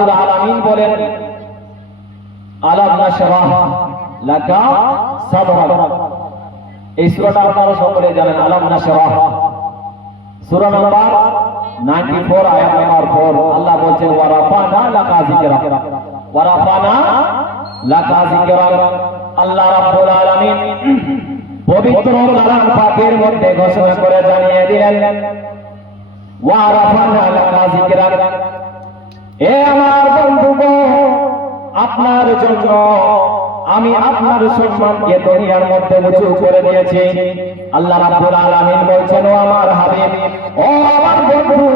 আলামিন বলেন আলাম নাশরাহ লাকা সাদরাক। এই সূরাটা আপনারা সকলে জানেন, আলাম নাশরাহ। সূরা নাম্বার 94 আয়াত নাম্বার 4 আল্লাহ বলেন ওয়া রাফানা লাকা যিকরাক, ওয়া রাফানা লাকা যিকরাক। আল্লাহ রাব্বুল আলামিন পবিত্র কালাম পাকের মধ্যে ঘোষণা করে জানিয়ে দিলেন ওয়া রাফানা লাকা যিকরাক। এ আমার বন্ধুগণ, আপনার জন্য আমি আপনার সম্মানকে দুনিয়ার মধ্যে উঁচু করে দিয়েছি। আল্লাহ রাব্বুল আলামিন বলছেন ও আমার হাবিব, ও আমার বন্ধু,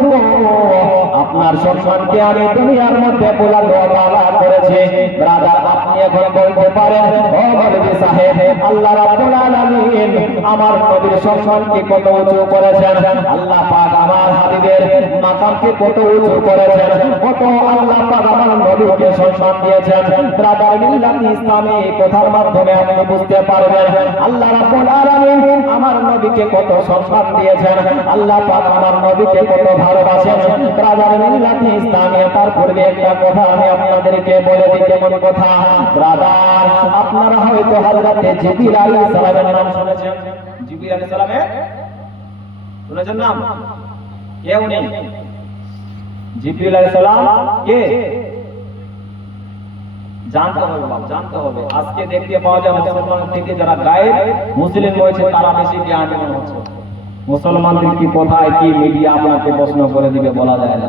আপনার সম্মানকে আমি দুনিয়ার মধ্যে বুলন্দ আলা করেছি। ব্রাদার, আপনি এখন বলতে পারেন ও মৌলভী সাহেব, আল্লাহ রাব্বুল আলামিন আমার নবীর সম্মানকে কত উঁচু করেছেন, আল্লাহ পাক আমার হাবিবের মাকামকে কত উঁচু করেছেন, কত আল্লাহ পাক আমার নবীকে সম্মান দিয়েছেন। ব্রাদার, মিল্লাত ইসলামে কথার মাধ্যমে আপনি বুঝতে পারবেন আল্লাহ রাব্বুল আলামিন আমার নবীকে কত সম্মান দিয়েছেন, আল্লাহ পাক আমার নবীকে কত ভালোবাসেন। ব্রাদার, মিল্লাত ইসলামে তার পূর্বে একটা কথা আমি আপনাদেরকে বলে দিই। কেমন কথা? ব্রাদার, আপনারা হয়তো হযরত জিবরিল আলাইহিস সালামের নাম শুনেছেন। জিবরিল আলাইহিস সালামের শুনেছেন নাম? কেউ নেই। জিবরিল আলাইহিস সালাম কে জানতে হবে, জানতে হবে। আজকে দেখতে পাওয়া যায় মুসলমান থেকে যারা গায়েব মুসলিম হয়েছে তারা বেশি জ্ঞানী হচ্ছে। মুসলমানদের কি কোথায় কি মিডিয়া আপনাকে প্রশ্ন করে দিবে বলা যায় না,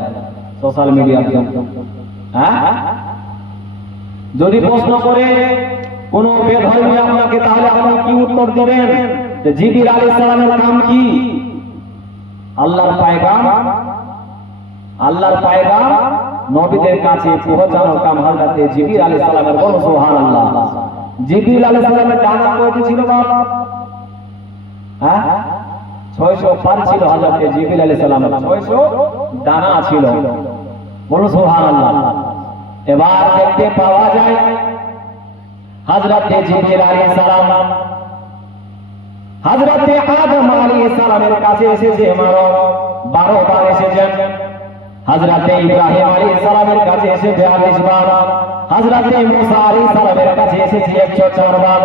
সোশ্যাল মিডিয়ার জন্য। হ্যাঁ, যদি প্রশ্ন করে কোন বেধর্মী আপনাকে, তাহলে আপনি কি উত্তর দিবেন? জিবরিল আলাইহিস সালামের নাম কি? আল্লাহর পায়গাম, আল্লাহর পায়গাম নবীদের কাছে পৌঁছানোর কাম হযরত জিবরিল আলাইহিস সালামের। বলো সুবহানাল্লাহ। জিবরিল আলাইহিস সালামের ডানা কয়টি ছিল বাবা? হ্যাঁ, 600 পার ছিল হযরত জিবরিল আলাইহিস সালামের, 600 ডানা ছিল। বলো সুবহানাল্লাহ। এবার দেখতে পাওয়া যায় হযরত জিবরিল আলাইহিস সালাম হযরত আদম আলাইহিস সালামের কাছে এসেছে 12 বার এসেছেন। হযরত ইব্রাহিম আলাইহিস সালামের কাছে এসেছে 28 বার। হযরত মুসা আলাইহিস সালামের কাছে এসেছে 104 বার।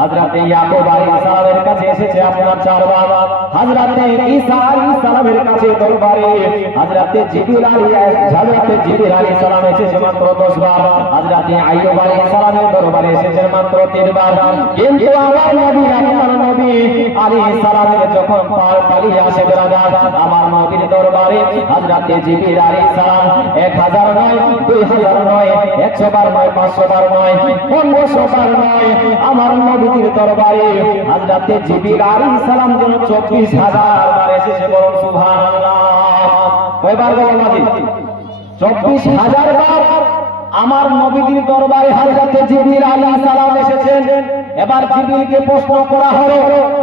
হযরত ইয়াকুব আলাইহিস সালামের কাছে এসেছে আপনার 4 বার। হযরত ঈসা আলাইহিস সালামের কাছে দরবারে হযরত জিবরিল আলাইহিস সালাম এসেছে মাত্র 10 বার। হযরত আইয়ুব আলাইহিস সালামের দরবারে এসেছে মাত্র 3 বার। কিন্তু আমার নবী, আপনার নবী আলাইহিস সালামের যখন পালিয়ে আসে ব্রাদার, আমার নবীর দরবারে হযরত জিবরিল আলাইহিস সালাম 1000 নয়, 2000 নয়, 100 বার নয়, 500 বার নয়, 1500 বার নয়, আমার নবীর দরবারে হযরত জিবরিল আলাইহিস সালাম যেন 24000 বার এসেছে। বলুন সুবহানাল্লাহ। কয়বার বলেন নাকি? 24000 বার আমার নবীর দরবারে হযরত জিবরিল আলাইহিস সালাম এসেছেন। এবার জিবরিলকে প্রশ্ন করা হলো,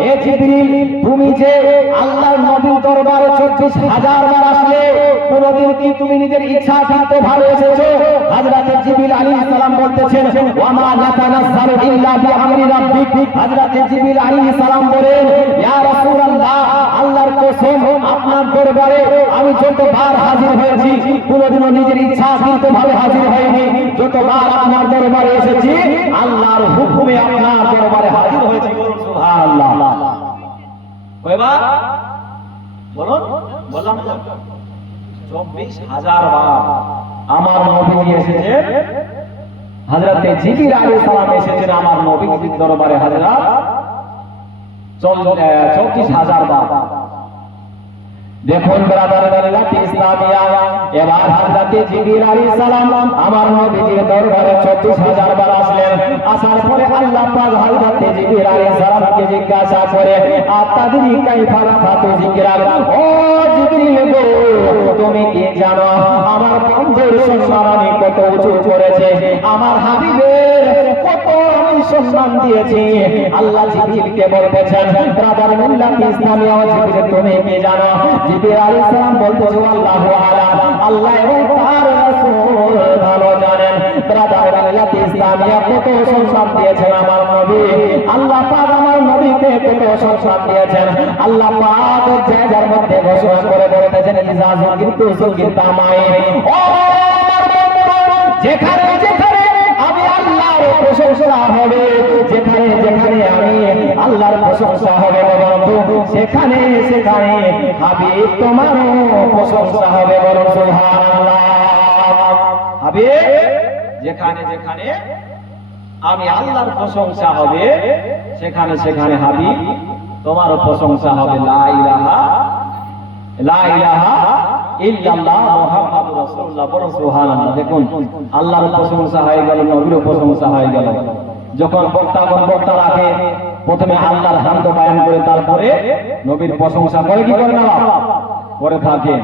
এ জিবরিল, তুমি যে আল্লাহর নবীর দরবারে 24000 বার আসলে, কোনদিন কি তুমি নিজের ইচ্ছা থাকতে ভালো এসেছো? হযরত জিবরিল আলাইহিস সালাম বলতেছেন ওয়া মা নাতানাজ্জালু ইল্লা বিআমরি রাব্বিক। হযরত জিবরিল আলাইহিস সালাম বলেন, ইয়া রাসূলুল্লাহ, আল্লাহর কসম, আপনার দরবারে আমি যতবার হাজির হয়েছি কোনদিনও নিজের ইচ্ছা থাকতে ভালো হাজির হয়নি। যতবার আপনার দরবারে এসেছি আল্লাহর হুকুমে আপনার দরবারে হাজির হয়েছে। বলুন সুবহানাল্লাহ। কয়বার বলুন? বললাম তো 24000 বার আমার নবী এসেছে। হযরত জিবরিল আলাইহিস সালাম এসেছেন আমার নবীর দরবারে হাজরা 24000 বার। দেখুন ব্রাদার, মিল্লাত ইসলামিয়া, এবার হযরত জিবরিল আলাইহিস সালাম আমার নবীর দরবারে 24000 বার আসলেন। আসার পরে আল্লাহ পাক হযরত জিবরিল আলাইহিস সালামকে জিজ্ঞাসা করে, আতাদরি কাইফা রাফাতু যিকরাক, ও জিবরিল গো, তুমি কি জানো আমার বন্ধুর সম্মান আমি কত উঁচু করেছে, আমার হাবিবের কত আমি সম্মান দিয়েছি? আল্লাহ জিবরিলকে বলতেছেন, ব্রাদার মিল্লাত ইসলামিয়া, জিবরিল তুমি কি জানো? জিবরিল আলাইহিস সালাম বলতেছে আল্লাহু আ'লাম, আল্লাহ এবং তার রাসূল ভালো জানেন। ব্রাদার মিল্লাত ইসলামিয়া কত সম্মান দিয়েছেন আমার নবী, আল্লাহ পাক আমার নবীকে কত সম্মান দিয়েছেন। আল্লাহ পাক জায়গার মধ্যে ঘোষণা করে বলতেছেন, ইজা যুকিরতু যুকিরতা মাই, ও আমার যেখানে যেখানে আমি আল্লাহর প্রশংসা হবে, যেখানে যেখানে আমি আল্লাহর প্রশংসা হবে বন্ধু, সেখানে সেখানে হাবিব তোমারও প্রশংসা হবে, বলুন সুবহানাল্লাহ। হাবিব যেখানে যেখানে আমি আল্লাহর প্রশংসা হবে, সেখানে সেখানে হাবিব তোমারও প্রশংসা হবে। লা ইলাহা ইল্লাল্লাহ মুহাম্মাদুর রাসূলুল্লাহ, বলুন সুবহানাল্লাহ। দেখুন আল্লাহর প্রশংসা হয়ে গেল, নবীর প্রশংসা হয়ে গেল। যখন বক্তাগণ বক্তা রাখে, প্রথমে আল্লাহর হামদ বয়ান করে তারপরে নবীর প্রশংসা করে, কি করে না করে থাকে।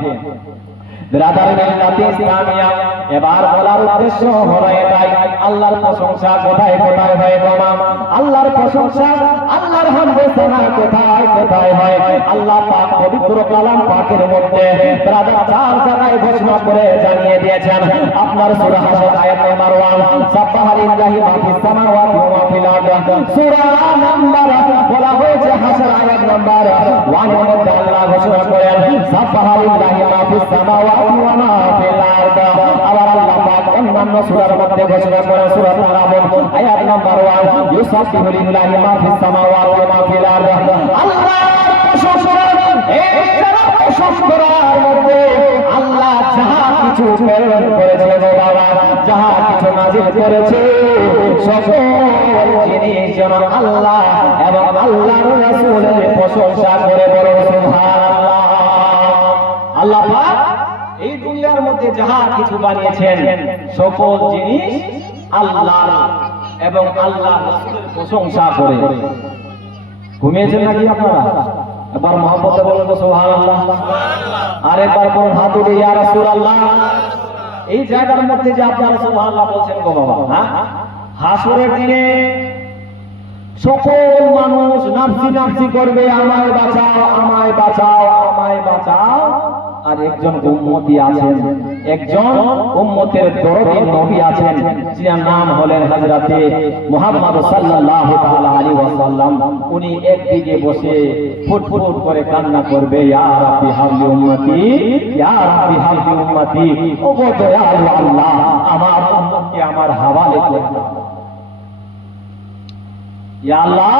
এবার বলার উদ্দেশ্য হলো এটাই, আল্লাহর প্রশংসা কোথায় কোথায় হয় বাবা? আল্লাহর প্রশংসা, আল্লাহর হামদ সানা কোথায় কোথায় হয়? আল্লাহ পাক পবিত্র কালাম পাকের মধ্যে ব্রাদার 4 জায়গায় ঘোষণা করে জানিয়ে দিয়েছেন। আপনার সূরা হাসর আয়াত নাম্বার 1, সাব্বাহা লিল্লাহি মা ফিস সামাওয়াতি ওয়া মা ফিল আরদ। সূরা নাম্বার বলা হয়েছে হাসর আয়াত নাম্বার 1 এর মধ্যে আল্লাহ ঘোষণা করেন সাব্বাহা লিল্লাহি মা ফিস সামাওয়াতি ওয়া মা ফিল আরদ। আবার আল্লাহ পাক অন্যান্য সূরার মধ্যে ঘোষণা করেন সূরা তারাবুন আয়াত নাম্বার 1, ইউসাব্বিহু লিল্লাহি মা ফিস সামাওয়াতি ওয়া মা ফিল আরদ। আল্লাহর প্রশংসা, এই সারা প্রশংসার মধ্যে আল্লাহ যাহা কিছু প্রেরণ করেছে গো বাবা, যাহা কিছু নাযিল করেছে, সকল জিনিস যেন আল্লাহ এবং আল্লাহর রাসূলের প্রশংসা করে, বলুন সুবহানাল্লাহ। আল্লাহ পাক এই দুনিয়ার মধ্যে যাহা কিছু বানিয়েছেন, সকল জিনিস আল্লাহ এবং আল্লাহর রাসূলের প্রশংসা করে। ঘুমিয়েছেন নাকি আপনারা? একবার মহব্বতে বলুন তো সুবহানাল্লাহ। আরেকবার বলুন হাত উঠিয়ে ইয়া রাসূলুল্লাহ। এই জায়গার মধ্যে যে আপনারা সুবহানাল্লাহ বলছেন গো বাবা, হ্যাঁ, হাসরের দিনে সকল মানুষ নাফসি নাফসি করবে, আমায় বাঁচাও, আমায় বাঁচাও, আমায় বাঁচাও। আর একজন উম্মতি আছেন, একজন উম্মতের দরদি নবী আছেন, যার নাম হলেন হযরতে মুহাম্মদ সাল্লাল্লাহু তাআলা আলাইহি ওয়াসাল্লাম। উনি একদিকে বসে ফুটফুট করে কান্না করবে, ইয়া রাব্বি হাবলি উম্মতি, ইয়া রাব্বি হাবলি উম্মতি। ও গো দয়ালু আল্লাহ, আমার উম্মতকে আমার হাওয়ালে করে দাও। ইয়া আল্লাহ,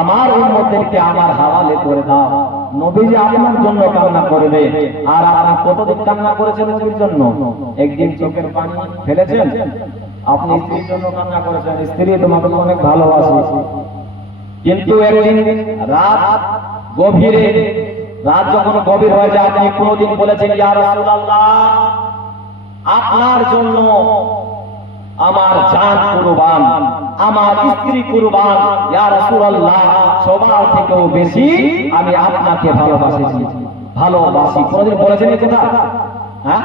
আমার উম্মতদেরকে আমার হাওয়ালে করে দাও। নবীজি আপনার জন্য কান্না করবে, আর আপনি কতদিন কান্না করেছেন নবীর জন্য? একদিন চোখের পানি ফেলেছেন? আপনি স্ত্রীর জন্য কান্না করেছেন, স্ত্রী তোমাকে অনেক ভালোবাসে, কিন্তু একদিন রাত গভীরে, রাত যখন গভীর হয়ে যায়, আপনি কোনদিন বলেছেন ইয়া রাসূলুল্লাহ, আপনার জন্য আমার জান কুরবান, আমার স্ত্রী কুরবান, ইয়া রাসূলুল্লাহ, সবার থেকেও বেশি আমি আপনাকে ভালোবাসি, ভালোবাসি। কোনদিন বলেছেন এই কথা? হ্যাঁ,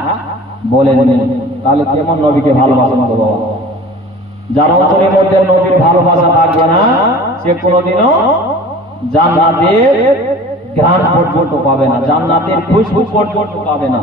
বলেননি। তাহলে কেমন নবীকে ভালোবাসেন গো বাবা? যার অন্তরের মধ্যে নবীর ভালোবাসা থাকবে না, সে কোনদিনও জান্নাতের ঘ্রাণ পর্যন্ত পাবে না, জান্নাতের খুশবু পর্যন্ত পাবে না।